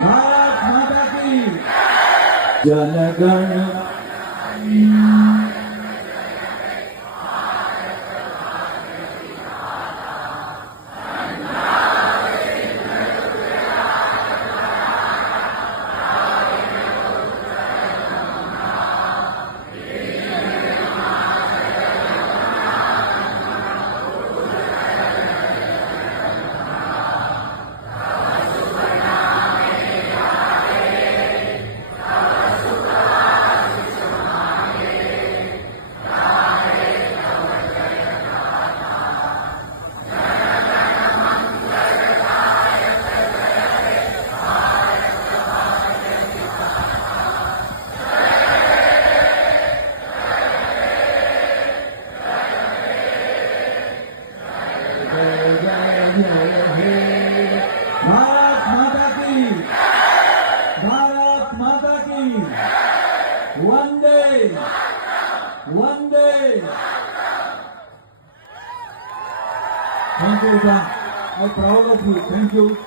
भारत माता की जनगण भारत माता की भारत माता की वंदे वंदे thank you I'm proud of you. Thank you.